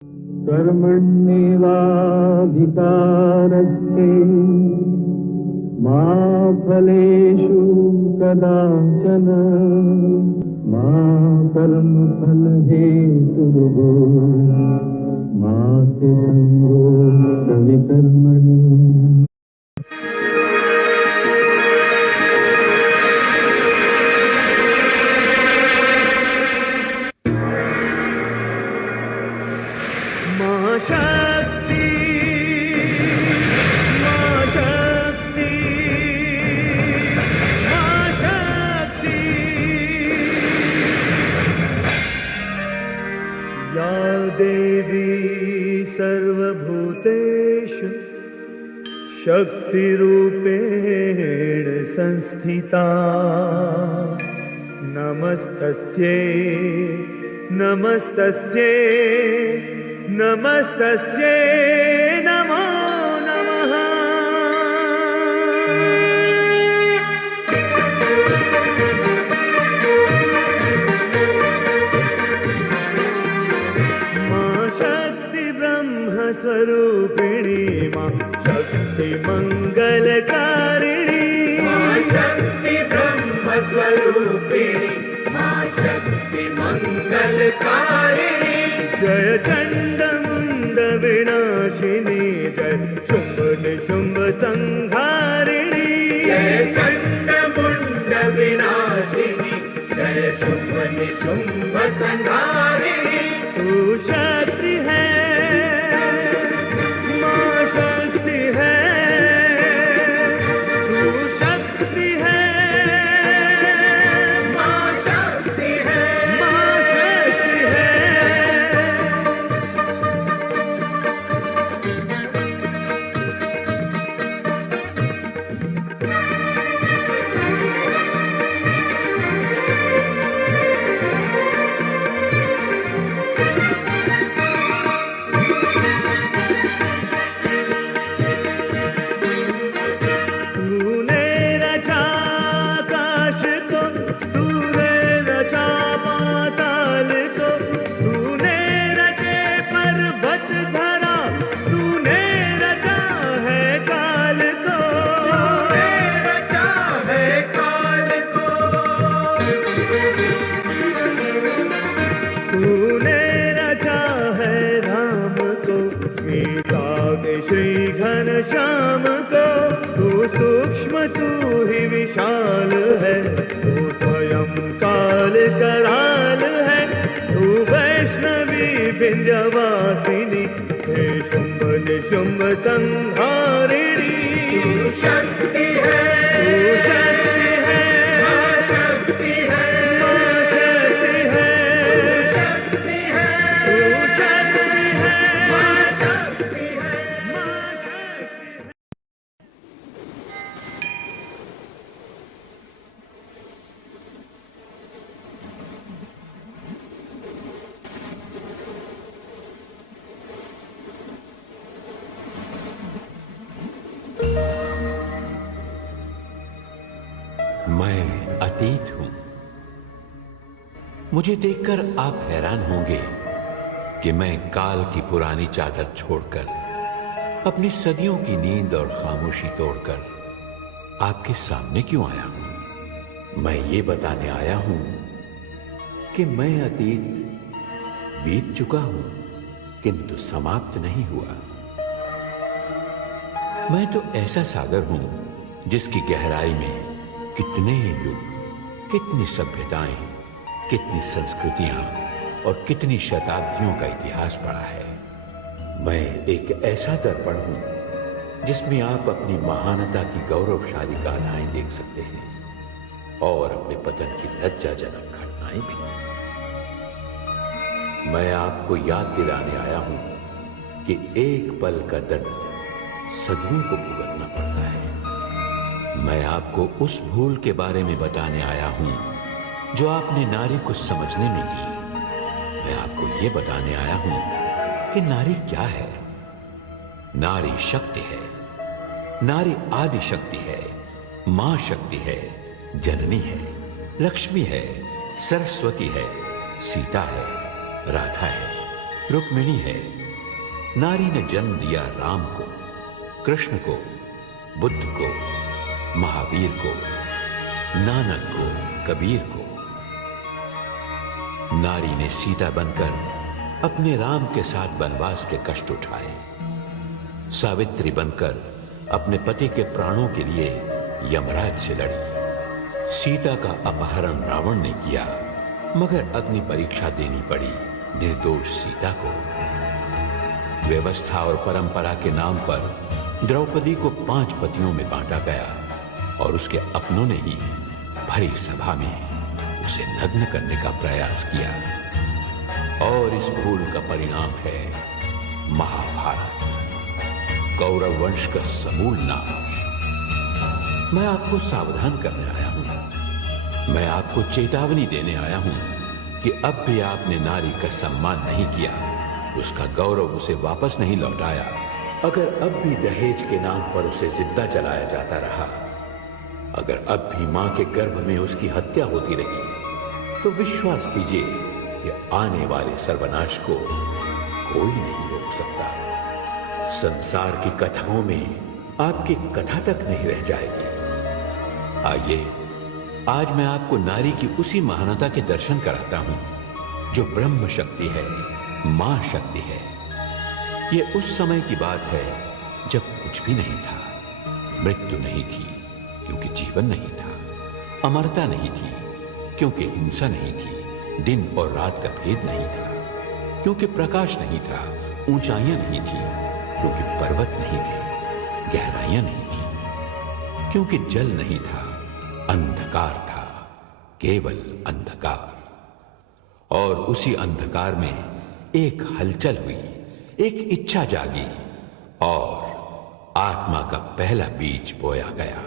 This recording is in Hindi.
कर्मण्येवाधिकारस्ते मा फलेषु कदाचन मा कर्मफलहेतुर्भो मा ते सङ्गोऽस्त्वविकर्मणि। सर्वभूतेषु शक्तिरूपेण संस्थिता नमस्तस्यै नमस्तस्यै नमस्तस्यै नमो नमः। स्वरूपिणी मां शक्ति मंगलकारिणी मां शक्ति ब्रह्म स्वरूपिणी मां शक्ति मंगलकारिणी। जय चंड मुंड विनाशिनी जय शुंभ निशुंभ संहारिणी जय चंड मुंड विनाशिनी जय शुंभ निशुंभ संहारिणी। तू शक्ति है श्री घनश्याम को। तू सूक्ष्म तू ही विशाल है तू स्वयं काल कराल है तू वैष्णवी विंध्यवासिनी हे शुंभ निशुंभ संहारिणी। तू शक्ति है तू शक्ति है मां शक्ति है मां शक्ति है शक्ति है तू शक्ति है मां शक्ति है। मैं अतीत हूं। मुझे देखकर आप हैरान होंगे कि मैं काल की पुरानी चादर छोड़कर अपनी सदियों की नींद और खामोशी तोड़कर आपके सामने क्यों आया हूं। मैं ये बताने आया हूं कि मैं अतीत बीत चुका हूं किंतु समाप्त नहीं हुआ। मैं तो ऐसा सागर हूं जिसकी गहराई में कितने युग, कितनी सभ्यताएं, कितनी संस्कृतियां और कितनी शताब्दियों का इतिहास पड़ा है। मैं एक ऐसा दर्पण हूं जिसमें आप अपनी महानता की गौरवशाली गाथाएं देख सकते हैं और अपने पतन की लज्जाजनक घटनाएं भी। मैं आपको याद दिलाने आया हूं कि एक पल का दर्द सदियों को भुगतना पड़ता है। मैं आपको उस भूल के बारे में बताने आया हूं जो आपने नारी को समझने में की। मैं आपको यह बताने आया हूं कि नारी क्या है। नारी शक्ति है, नारी आदि शक्ति है, मां शक्ति है, जननी है, लक्ष्मी है, सरस्वती है, सीता है, राधा है। रुक्मिणी है। नारी ने जन्म दिया राम को, कृष्ण को, बुद्ध को, महावीर को, नानक को, कबीर को। नारी ने सीता बनकर अपने राम के साथ वनवास के कष्ट उठाए। सावित्री बनकर अपने पति के प्राणों के लिए यमराज से लड़ी। सीता का अपहरण रावण ने किया, मगर अग्नि परीक्षा देनी पड़ी निर्दोष सीता को। व्यवस्था और परंपरा के नाम पर द्रौपदी को 5 पतियों में बांटा गया और उसके अपनों ने ही भरी सभा में उसे नग्न करने का प्रयास किया। और इस भूल का परिणाम है महाभारत, कौरव वंश का समूल नाश। मैं आपको सावधान करने आया हूं, मैं आपको चेतावनी देने आया हूं कि अब भी आपने नारी का सम्मान नहीं किया, उसका गौरव उसे वापस नहीं लौटाया। अगर अब भी दहेज के नाम पर उसे जिंदा जलाया जाता रहा, अगर अब भी मां के गर्भ में उसकी हत्या होती रही, तो विश्वास कीजिए कि आने वाले सर्वनाश को कोई नहीं रोक सकता। संसार की कथाओं में आपकी कथा तक नहीं रह जाएगी। आइए, आज मैं आपको नारी की उसी महानता के दर्शन कराता हूं जो ब्रह्म शक्ति है, मां शक्ति है। यह उस समय की बात है जब कुछ भी नहीं था, मृत्यु नहीं थी क्योंकि जीवन नहीं था, अमरता नहीं थी क्योंकि हिंसा नहीं थी, दिन और रात का भेद नहीं था क्योंकि प्रकाश नहीं था, ऊंचाइयां नहीं थी क्योंकि पर्वत नहीं थे, गहराइयां नहीं थी क्योंकि जल नहीं था, अंधकार था, केवल अंधकार। और उसी अंधकार में एक हलचल हुई, एक इच्छा जागी और आत्मा का पहला बीज बोया गया।